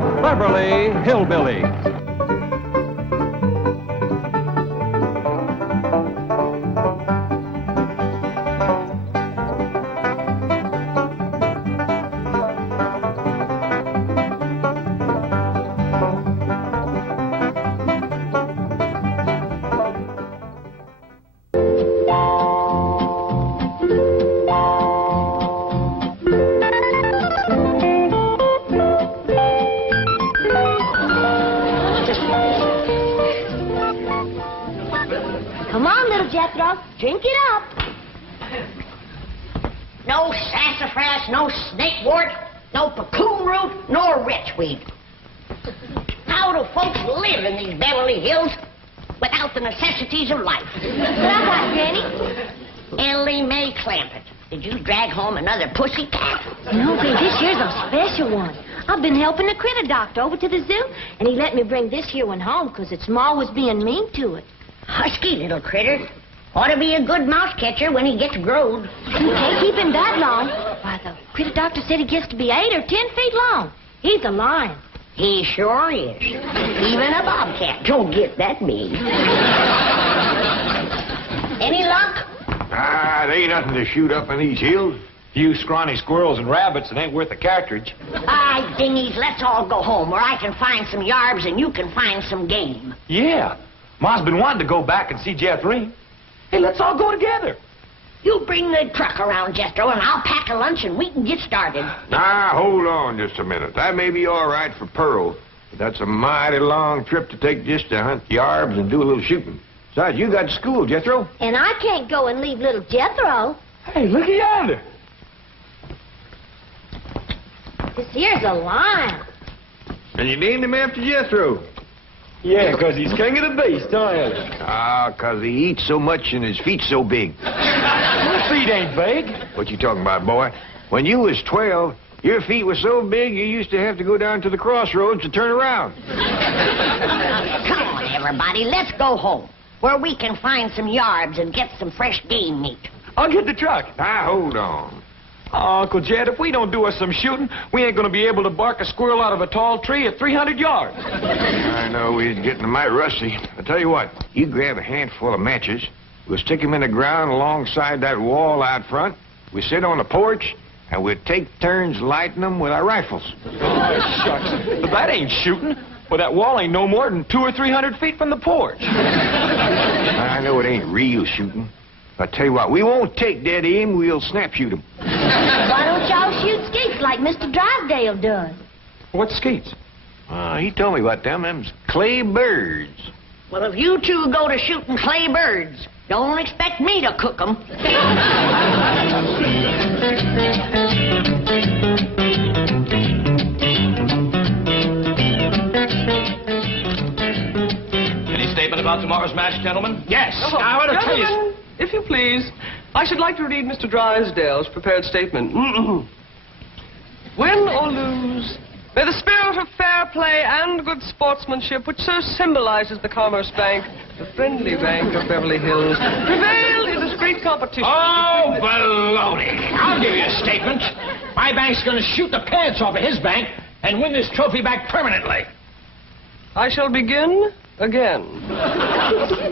the Beverly Hillbillies. Drink it up. No sassafras, no snakewort, no cocoon root, nor wretchweed. How do folks live in these Beverly Hills without the necessities of life? What I got, Granny? Ellie Mae Clampett. Did you drag home another pussy cat? No, babe, this year's a special one. I've been helping the critter doctor over to the zoo, and he let me bring this here one home because its ma was being mean to it. Husky little critter. Ought to be a good mouse catcher when he gets growed. You can't keep him that long. Why, the critter doctor said he gets to be 8 or 10 feet long. He's a lion. He sure is. Even a bobcat don't get that big. Any luck? There ain't nothing to shoot up in these hills. Few scrawny squirrels and rabbits that ain't worth a cartridge. Aye, dingies, let's all go home where I can find some yarbs and you can find some game. Yeah. Ma's been wanting to go back and see DouglasIrene. Hey, let's all go together. You bring the truck around, Jethro, and I'll pack a lunch and we can get started. Now, hold on just a minute. That may be all right for Pearl, but that's a mighty long trip to take just to hunt yarbs and do a little shooting. Besides, you got school, Jethro. And I can't go and leave little Jethro. Hey, look yonder. This here's a lion. And you named him after Jethro. Yeah, because he's king of the beast, don't you? Ah, 'cause he eats so much and his feet's so big. Your feet ain't big. What you talking about, boy? When you was 12, your feet were so big you used to have to go down to the crossroads to turn around. Come on, everybody, let's go home, where we can find some yarbs and get some fresh game meat. I'll get the truck. Now, hold on. Oh, Uncle Jed, if we don't do us some shooting, we ain't going to be able to bark a squirrel out of a tall tree at 300 yards. I know we're getting mighty rusty. I tell you what, you grab a handful of matches, we'll stick them in the ground alongside that wall out front, we sit on the porch, and we'll take turns lighting them with our rifles. Oh, shucks. But that ain't shooting. Well, that wall ain't no more than 200 or 300 feet from the porch. I know it ain't real shooting. I tell you what, we won't take dead aim, we'll snap shoot them. Why don't y'all shoot skeets like Mr. Drysdale does? What's skeets? He told me about them. Them's clay birds. Well, if you two go to shooting clay birds, don't expect me to cook them. Any statement about tomorrow's match, gentlemen? Yes. I want to tell you... Gentlemen, if you please, I should like to read Mr. Drysdale's prepared statement. Win or lose, may the spirit of fair play and good sportsmanship, which so symbolizes the Commerce Bank, the friendly bank of Beverly Hills, prevail in this great competition. Oh, baloney. I'll give you a statement. My bank's going to shoot the pants off of his bank and win this trophy back permanently. I shall begin again.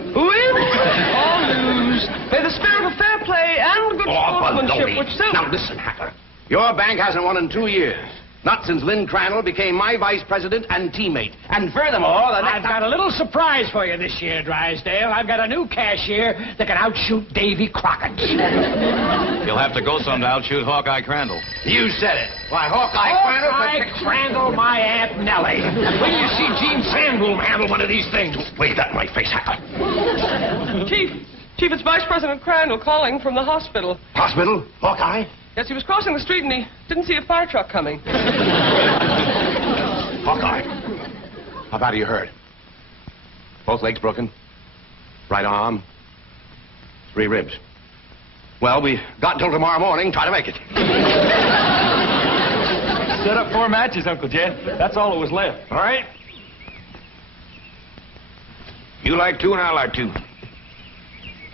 Win or lose, may the spirit of fair play and good sportsmanship, which so... Now listen, Hacker. Your bank hasn't won in 2 years. Not since Lynn Crandall became my vice president and teammate. And furthermore, I've got a little surprise for you this year, Drysdale. I've got a new cashier that can outshoot Davy Crockett. You'll have to go some to outshoot Hawkeye Crandall. You said it. Why, Hawkeye Crandall... Hawkeye Crandall, my Aunt Nellie. When you see Gene Sandbloom handle one of these things. Wave that in my face, Hacker. Chief, it's Vice President Crandall calling from the hospital. Hospital? Hawkeye? Yes, he was crossing the street and he didn't see a fire truck coming. Hawkeye, how bad are you hurt? Both legs broken? Right arm? 3 ribs. Well, we got until tomorrow morning. Try to make it. Set up 4 matches, Uncle Jed. That's all that was left. All right? You like 2 and I like 2.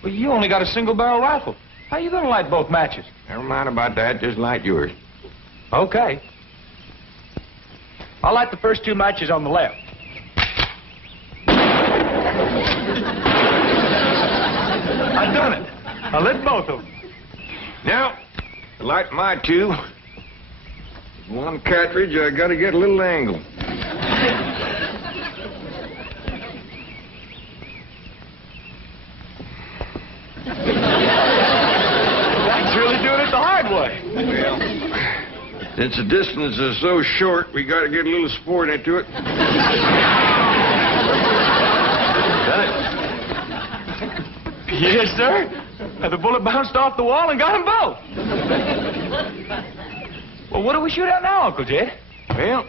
Well, you only got a single-barrel rifle. How you going to light both matches? Never mind about that. Just light yours. Okay. I'll light the first 2 matches on the left. I've done it. I lit both of them. Now, to light my 2, one cartridge, I gotta get a little angle. That's really doing it the hard way. Well, since the distance is so short, we gotta get a little sport into it. Yes, sir. The bullet bounced off the wall and got them both. Well, what do we shoot at now, Uncle Jed? Well,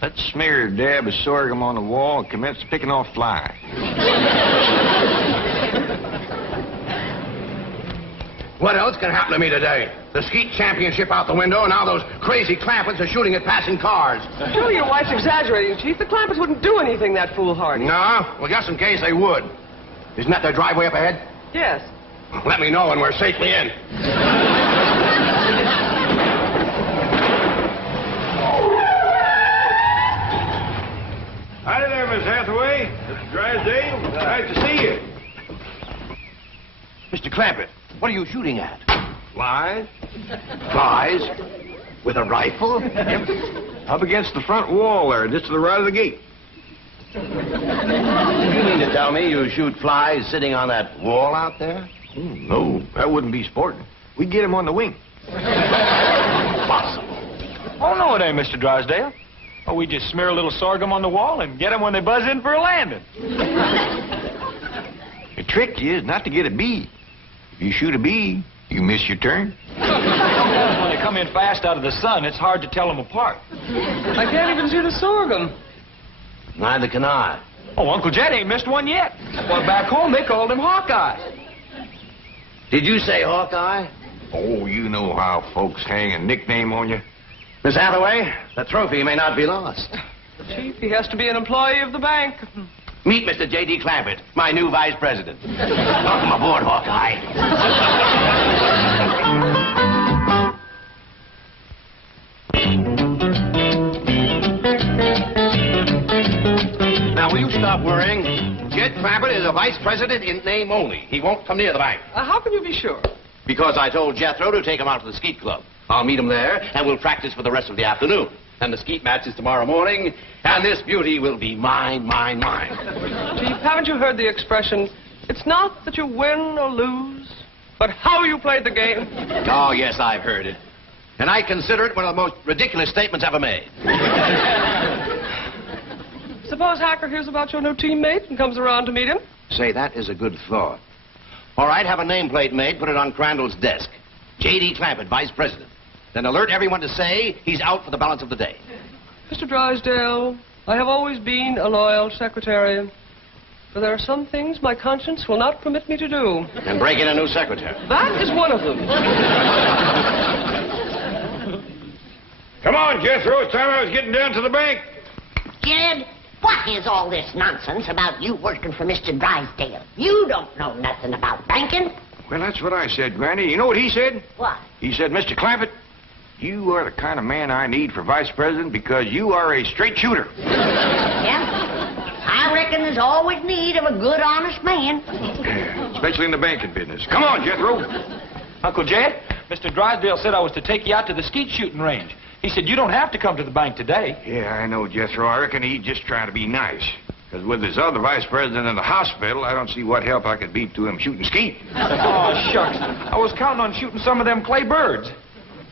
let's smear a dab of sorghum on the wall and commence picking off flies. What else can happen to me today? The skeet championship out the window, and now those crazy clampets are shooting at passing cars. Surely your wife's exaggerating, Chief. The clampets wouldn't do anything that foolhardy. No? Well, just in case they would. Isn't that their driveway up ahead? Yes. Let me know when we're safely in. Hi there, Miss Hathaway. Mr. Drysdale. Nice to see you. Mr. Clampett, what are you shooting at? Flies? Flies? With a rifle? Up against the front wall there, just to the right of the gate. You mean to tell me you shoot flies sitting on that wall out there? Oh, no, that wouldn't be sporting. We get him on the wing. Impossible. Oh, no, it ain't, Mr. Drysdale. Oh, we just smear a little sorghum on the wall and get them when they buzz in for a landing. The trick is not to get a bee. If you shoot a bee, you miss your turn. When they come in fast out of the sun, it's hard to tell them apart. I can't even see the sorghum. Neither can I. Oh, Uncle Jed ain't missed one yet. Well, back home, they called him Hawkeye. Did you say Hawkeye? Oh, you know how folks hang a nickname on you. Miss Hathaway, the trophy may not be lost. Chief, he has to be an employee of the bank. Meet Mr. J.D. Clampett, my new vice president. Welcome aboard, Hawkeye. Now, will you stop worrying? Jed Clampett is a vice president in name only. He won't come near the bank. How can you be sure? Because I told Jethro to take him out to the skeet club. I'll meet him there, and we'll practice for the rest of the afternoon. And the skeet match is tomorrow morning, and this beauty will be mine, mine, mine. Chief, haven't you heard the expression, it's not that you win or lose, but how you played the game? Oh, yes, I've heard it. And I consider it one of the most ridiculous statements ever made. Suppose Hacker hears about your new teammate and comes around to meet him? Say, that is a good thought. All right, have a nameplate made, put it on Crandall's desk. J.D. Clampett, vice president. Then alert everyone to say he's out for the balance of the day. Mr. Drysdale, I have always been a loyal secretary. But there are some things my conscience will not permit me to do. And break in a new secretary. That is one of them. Come on, Jethro. It's time I was getting down to the bank. Jed, what is all this nonsense about you working for Mr. Drysdale? You don't know nothing about banking. Well, that's what I said, Granny. You know what he said? What? He said, Mr. Clampett, you are the kind of man I need for vice president because you are a straight shooter. Yeah? I reckon there's always need of a good, honest man. Especially in the banking business. Come on, Jethro. Uncle Jed, Mr. Drysdale said I was to take you out to the skeet shooting range. He said you don't have to come to the bank today. Yeah, I know, Jethro. I reckon he's just trying to be nice. Because with his other vice president in the hospital, I don't see what help I could be to him shooting skeet. Oh, shucks. I was counting on shooting some of them clay birds.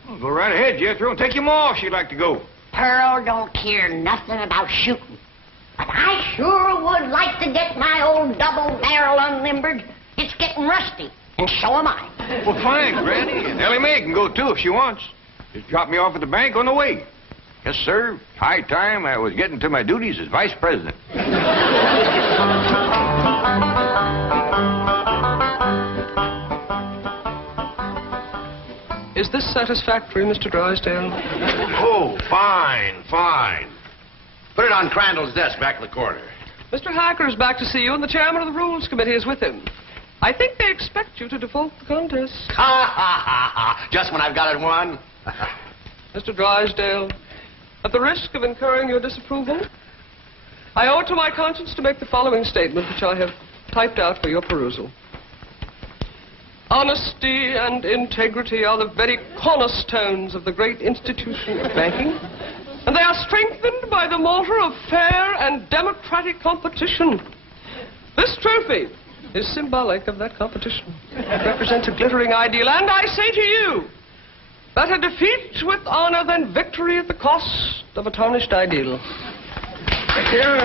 Well, go right ahead, Jethro, and take him off if you'd like to go. Pearl don't care nothing about shooting. But I sure would like to get my old double barrel unlimbered. It's getting rusty, and so am I. Well, fine, Granny. And Ellie Mae can go, too, if she wants. Just drop me off at the bank on the way. Yes, sir. High time I was getting to my duties as vice president. Is this satisfactory, Mr. Drysdale? Oh, fine, fine. Put it on Crandall's desk back in the corner. Mr. Hacker is back to see you, and the chairman of the Rules Committee is with him. I think they expect you to default the contest. Ha, ha, ha, ha. Just when I've got it won. Mr. Drysdale, At the risk of incurring your disapproval, I owe it to my conscience to make the following statement, which I have typed out for your perusal. Honesty and integrity are the very cornerstones of the great institution of banking, and they are strengthened by the mortar of fair and democratic competition. This trophy is symbolic of that competition. It represents a glittering ideal, and I say to you, better defeat with honor than victory at the cost of a tarnished ideal. Here,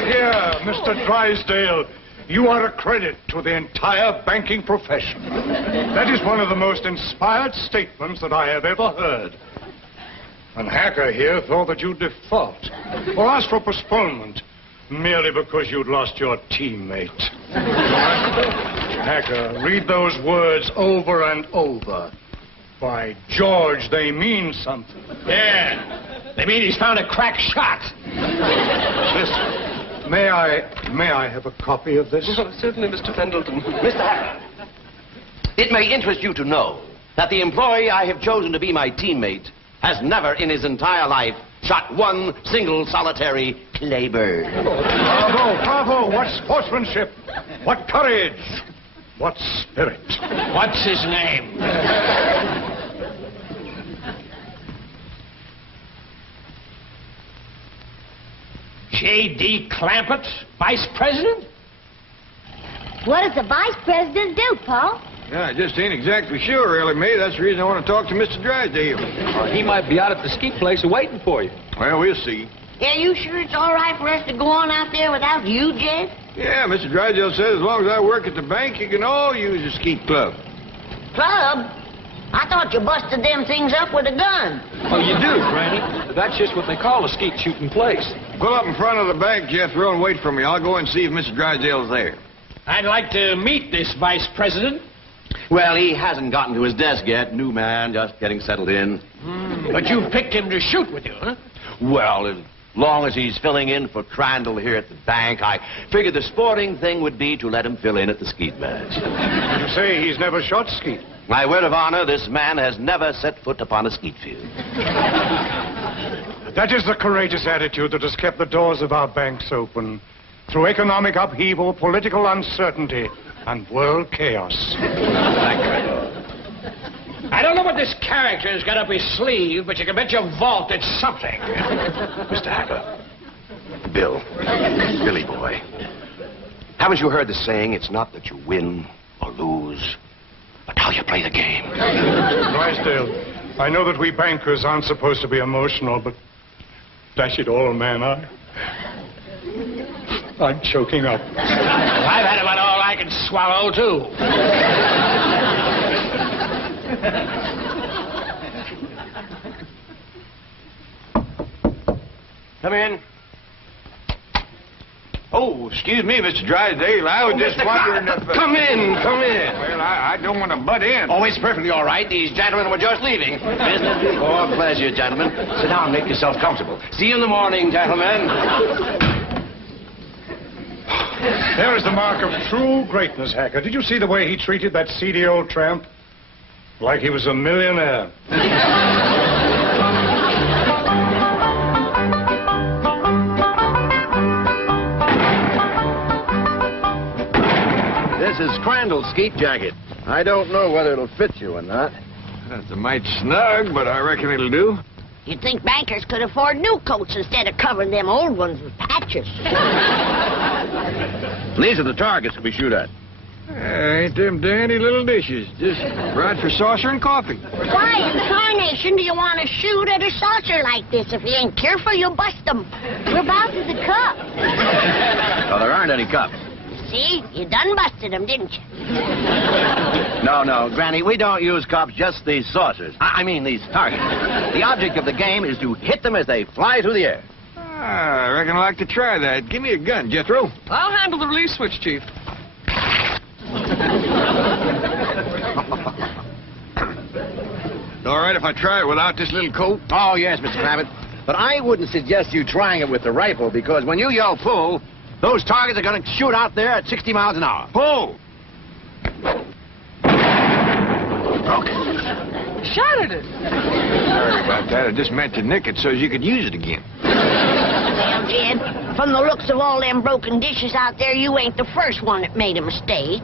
Mr. Drysdale. You are a credit to the entire banking profession. That is one of the most inspired statements that I have ever heard. And Hacker here thought that you'd default or ask for postponement merely because you'd lost your teammate. Hacker, read those words over and over. By George, they mean something. Yeah. They mean he's found a crack shot. Listen. May I have a copy of this? Oh, certainly, Mr. Pendleton. Mr. Hacker, it may interest you to know that the employee I have chosen to be my teammate has never in his entire life shot one single solitary claybird. Bravo! What sportsmanship! What courage! What spirit! What's his name? J.D. Clampett, Vice President? What does the vice president do, Paul? Yeah, I just ain't exactly sure, really, May. That's the reason I want to talk to Mr. Drysdale. He might be out at the ski place waiting for you. Well, we'll see. Yeah, you sure it's all right for us to go on out there without you, Jed? Yeah, Mr. Drysdale says as long as I work at the bank, you can all use the skeet club. Club? I thought you busted them things up with a gun. Oh, you do, Granny? That's just what they call a skeet shooting place. Pull up in front of the bank, Jethro, and wait for me. I'll go and see if Mr. Drysdale's there. I'd like to meet this Vice President. Well, he hasn't gotten to his desk yet. New man, just getting settled in. But you picked him to shoot with you, huh? Well, as long as he's filling in for Crandall here at the bank, I figured the sporting thing would be to let him fill in at the skeet match. You say he's never shot skeet? My word of honor, this man has never set foot upon a skeet field. That is the courageous attitude that has kept the doors of our banks open through economic upheaval, political uncertainty, and world chaos. I don't know what this character's got up his sleeve, but you can bet your vault it's something. Mr. Hacker, Billy boy, haven't you heard the saying, it's not that you win or lose, but how you play the game? Drysdale, I know that we bankers aren't supposed to be emotional, but dash it all, man, I'm choking up. I've had about all I can swallow, too. Come in. Oh, excuse me, Mr. Drysdale. I was just wondering if... Come in. Well, I don't want to butt in. Oh, it's perfectly all right. These gentlemen were just leaving. Business before pleasure, gentlemen. Sit down and make yourself comfortable. See you in the morning, gentlemen. There is the mark of true greatness, Hacker. Did you see the way he treated that seedy old tramp? Like he was a millionaire. This is Crandall's skeet jacket. I don't know whether it'll fit you or not. That's a mite snug, but I reckon it'll do. You'd think bankers could afford new coats instead of covering them old ones with patches. These are the targets we shoot at. Ain't them dandy little dishes. Just right for saucer and coffee. Why in tarnation do you want to shoot at a saucer like this? If you ain't careful, you'll bust them. Whereabouts is the cup? Oh, there aren't any cups. See? You done busted them, didn't you? No, Granny, we don't use cups, just these saucers. I mean these targets. The object of the game is to hit them as they fly through the air. I reckon I'd like to try that. Give me a gun, Jethro. I'll handle the release switch, Chief. All right if I try it without this little coat? Oh, yes, Mr. Rabbit. But I wouldn't suggest you trying it with the rifle, because when you yell pull, those targets are going to shoot out there at 60 miles an hour. Pull! Okay. shot at it. Sorry about that. I just meant to nick it so you could use it again. Well, Jed, from the looks of all them broken dishes out there, you ain't the first one that made a mistake.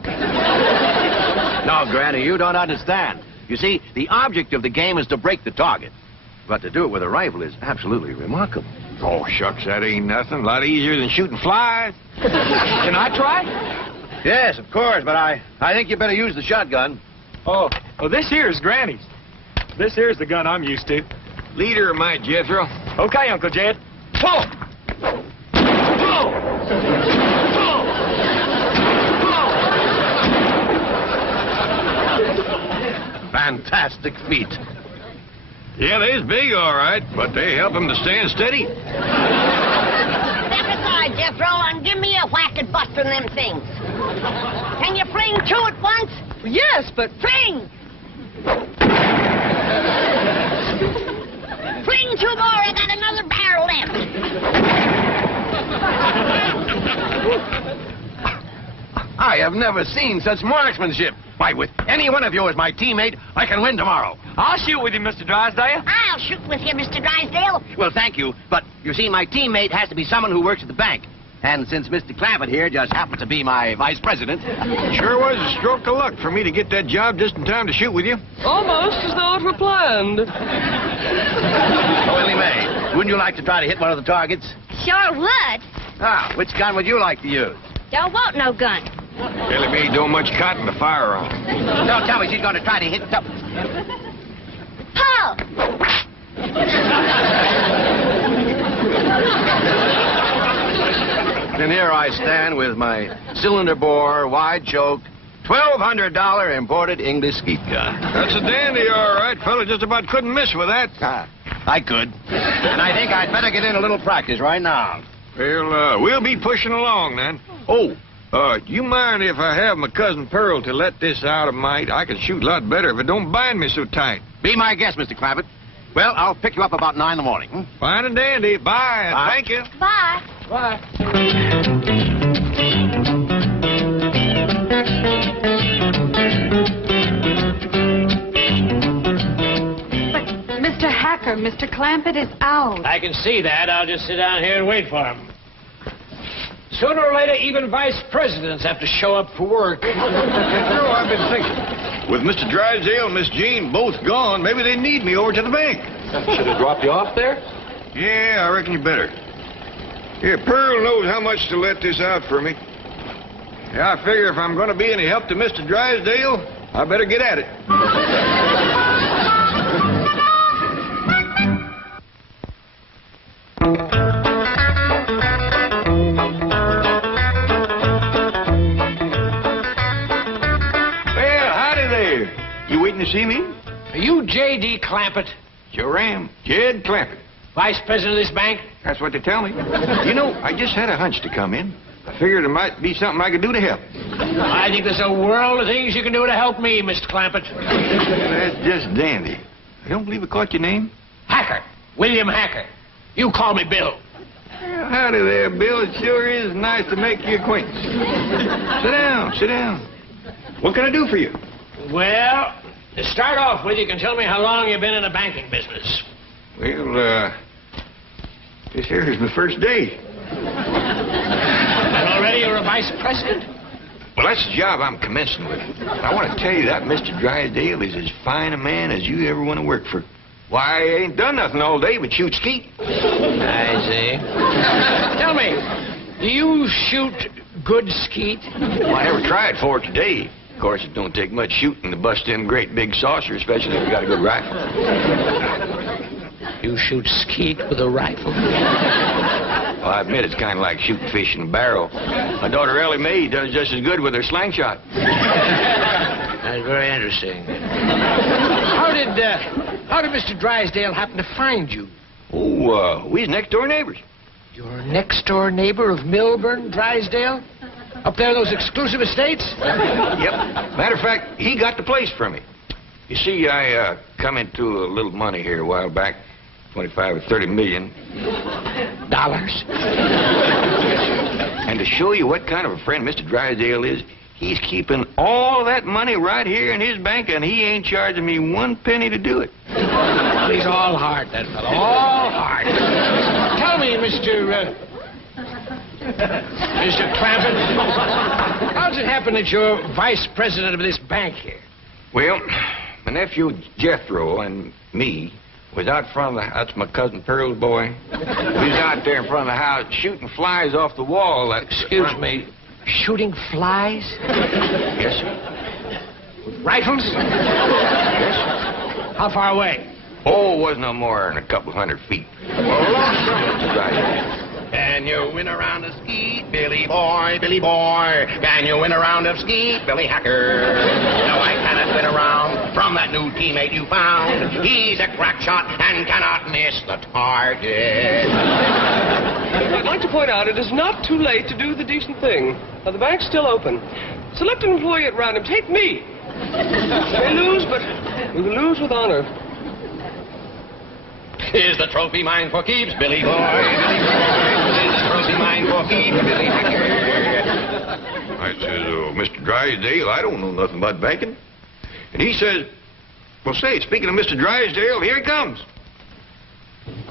No, Granny, you don't understand. You see, the object of the game is to break the target. But to do it with a rifle is absolutely remarkable. Oh, shucks, that ain't nothing. A lot easier than shooting flies. Can I try? Yes, of course, but I think you better use the shotgun. Oh, this here is Granny's. This here's the gun I'm used to. Leader of my Jethro. Okay, Uncle Jed. Pull! Pull! Fantastic feat. Yeah, they's big, all right, but they help them to stand steady. Step aside, Jethro, and give me a whack at busting them things. Can you fling two at once? Yes, but... Fling! Fling two more, I got another barrel left. I have never seen such marksmanship. Why, with any one of you as my teammate, I can win tomorrow. I'll shoot with you, Mr. Drysdale. I'll shoot with you, Mr. Drysdale. Well, thank you, but you see, my teammate has to be someone who works at the bank. And since Mr. Clampett here just happens to be my vice president... Sure was a stroke of luck for me to get that job just in time to shoot with you. Almost as though it were planned. Oh, Willie Mae, wouldn't you like to try to hit one of the targets? Sure would. Ah, which gun would you like to use? Don't want no gun. Ellie Mae don't much cotton to fire on. Don't tell me she's going to try to hit something. Pull! And here I stand with my cylinder bore, wide choke, $1,200 imported English skeet gun. That's a dandy, all right. Fella just about couldn't miss with that. I could. And I think I'd better get in a little practice right now. Well, we'll be pushing along then. Oh, you mind if I have my cousin Pearl to let this out of mite? I can shoot a lot better if it don't bind me so tight. Be my guest, Mr. Clampett. Well, I'll pick you up about 9 in the morning. Hmm? Fine and dandy. Bye. Bye. Thank you. Bye. Bye. Mr. Hacker, Mr. Clampett is out. I can see that. I'll just sit down here and wait for him. Sooner or later, even vice presidents have to show up for work. I've been thinking. With Mr. Drysdale and Miss Jean both gone, maybe they need me over to the bank. Should have dropped you off there? Yeah, I reckon you better. Yeah, Pearl knows how much to let this out for me. Yeah, I figure if I'm going to be any help to Mr. Drysdale, I better get at it. Well, howdy there. You waiting to see me? Are you J.D. Clampett, Sure am. Jed Clampett. vice president of this bank? That's what they tell me. You know, I just had a hunch to come in. I figured there might be something I could do to help. I think there's a world of things you can do to help me, Mr. Clampett. That's just dandy. I don't believe I caught your name. Hacker. William Hacker. You call me Bill. Well, howdy there, Bill. It sure is nice to make your acquaintance. Sit down, sit down. What can I do for you? Well, to start off with, you can tell me how long you've been in the banking business. Well, this here is my first day. And already you're a vice president? Well, that's the job I'm commencing with. I want to tell you that Mr. Drysdale is as fine a man as you ever want to work for. Why, I ain't done nothing all day but shoot skeet. I see. Tell me, do you shoot good skeet? Well, I never tried for it today. Of course, it don't take much shooting to bust in a great big saucer, especially if you got a good rifle. You shoot skeet with a rifle? Well, I admit it's kind of like shooting fish in a barrel. My daughter Ellie Mae does just as good with her slingshot. That's very interesting. How did Mr. Drysdale happen to find you? Oh, we's next-door neighbors. Your next-door neighbor of Milburn, Drysdale? Up there, those exclusive estates? Yep. Matter of fact, he got the place for me. You see, I come into a little money here a while back, 25 or 30 million. Dollars? And to show you what kind of a friend Mr. Drysdale is, He's keeping all that money right here in his bank, and he ain't charging me 1 penny to do it. He's all heart, that fellow. All heart. Tell me, Mr. Clampett, how does it happen that you're vice president of this bank here? Well, my nephew Jethro and me was out front of the house. That's my cousin Pearl's boy. We was out there in front of the house shooting flies off the wall. Excuse me. Shooting flies? Yes, sir. Rifles? Yes, sir. How far away? Oh, it wasn't no more than a couple 100 feet. Can you win a round of skeet, Billy boy, Billy boy? Can you win a round of skeet, Billy Hacker? No, I cannot win a round from that new teammate you found. He's a crack shot and cannot miss the target. I'd like to point out it is not too late to do the decent thing. Now, the bank's still open. Select an employee at random. Take me. We may lose, but we will lose with honor. Is the trophy mine for keeps, Billy boy? Billy boy. Is the trophy mine for keeps, Billy Hacker? I says, Mr. Drysdale, I don't know nothing about banking. And he says, well, say, speaking of Mr. Drysdale, here he comes.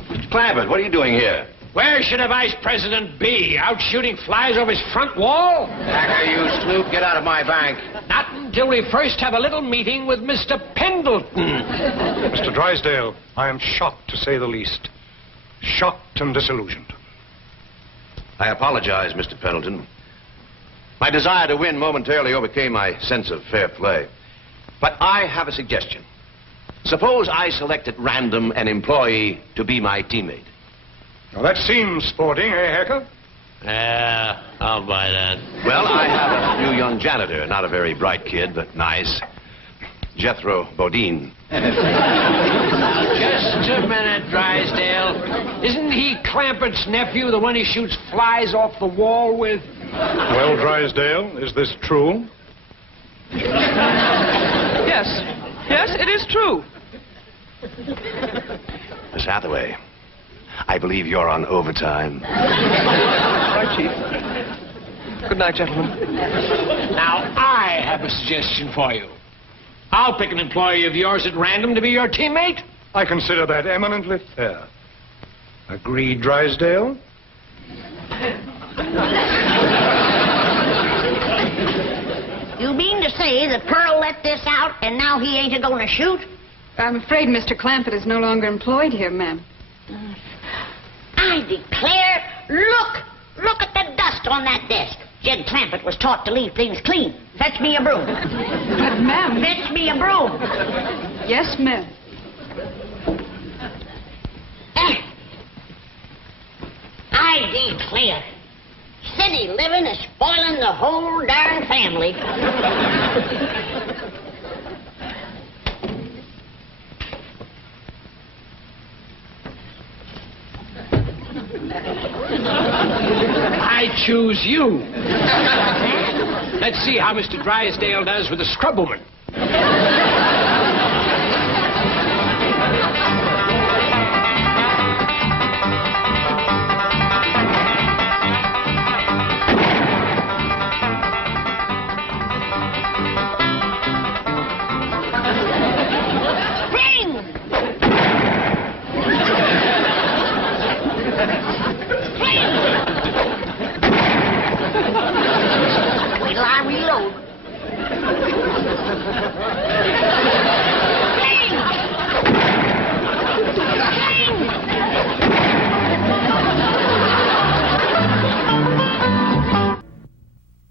Mr. Clampett, what are you doing here? Where should a vice president be? Out shooting flies off his front wall? Hacker, you snoop, get out of my bank. Not until we first have a little meeting with Mr. Pendleton. Mr. Drysdale, I am shocked, to say the least. Shocked and disillusioned. I apologize, Mr. Pendleton. My desire to win momentarily overcame my sense of fair play. But I have a suggestion. Suppose I select at random an employee to be my teammate. Now, that seems sporting, eh, Hacker? Yeah, I'll buy that. Well, I have a new young janitor. Not a very bright kid, but nice. Jethro Bodine. Just a minute, Drysdale. Isn't he Clampett's nephew, the one he shoots flies off the wall with? Well, Drysdale, is this true? Yes. Yes, it is true. Miss Hathaway, I believe you're on overtime. Right, Chief. Good night, gentlemen. Now, I have a suggestion for you. I'll pick an employee of yours at random to be your teammate. I consider that eminently fair. Agreed, Drysdale? You mean to say that Pearl let this out and now he ain't a-going to shoot? I'm afraid Mr. Clampett is no longer employed here, ma'am. I declare, look at the dust on that desk. Jed Clampett was taught to leave things clean. Fetch me a broom. But, ma'am... Fetch me a broom. Yes, ma'am. I declare, city living is spoiling the whole darn family. I choose you. Let's see how Mr. Drysdale does with the scrub woman.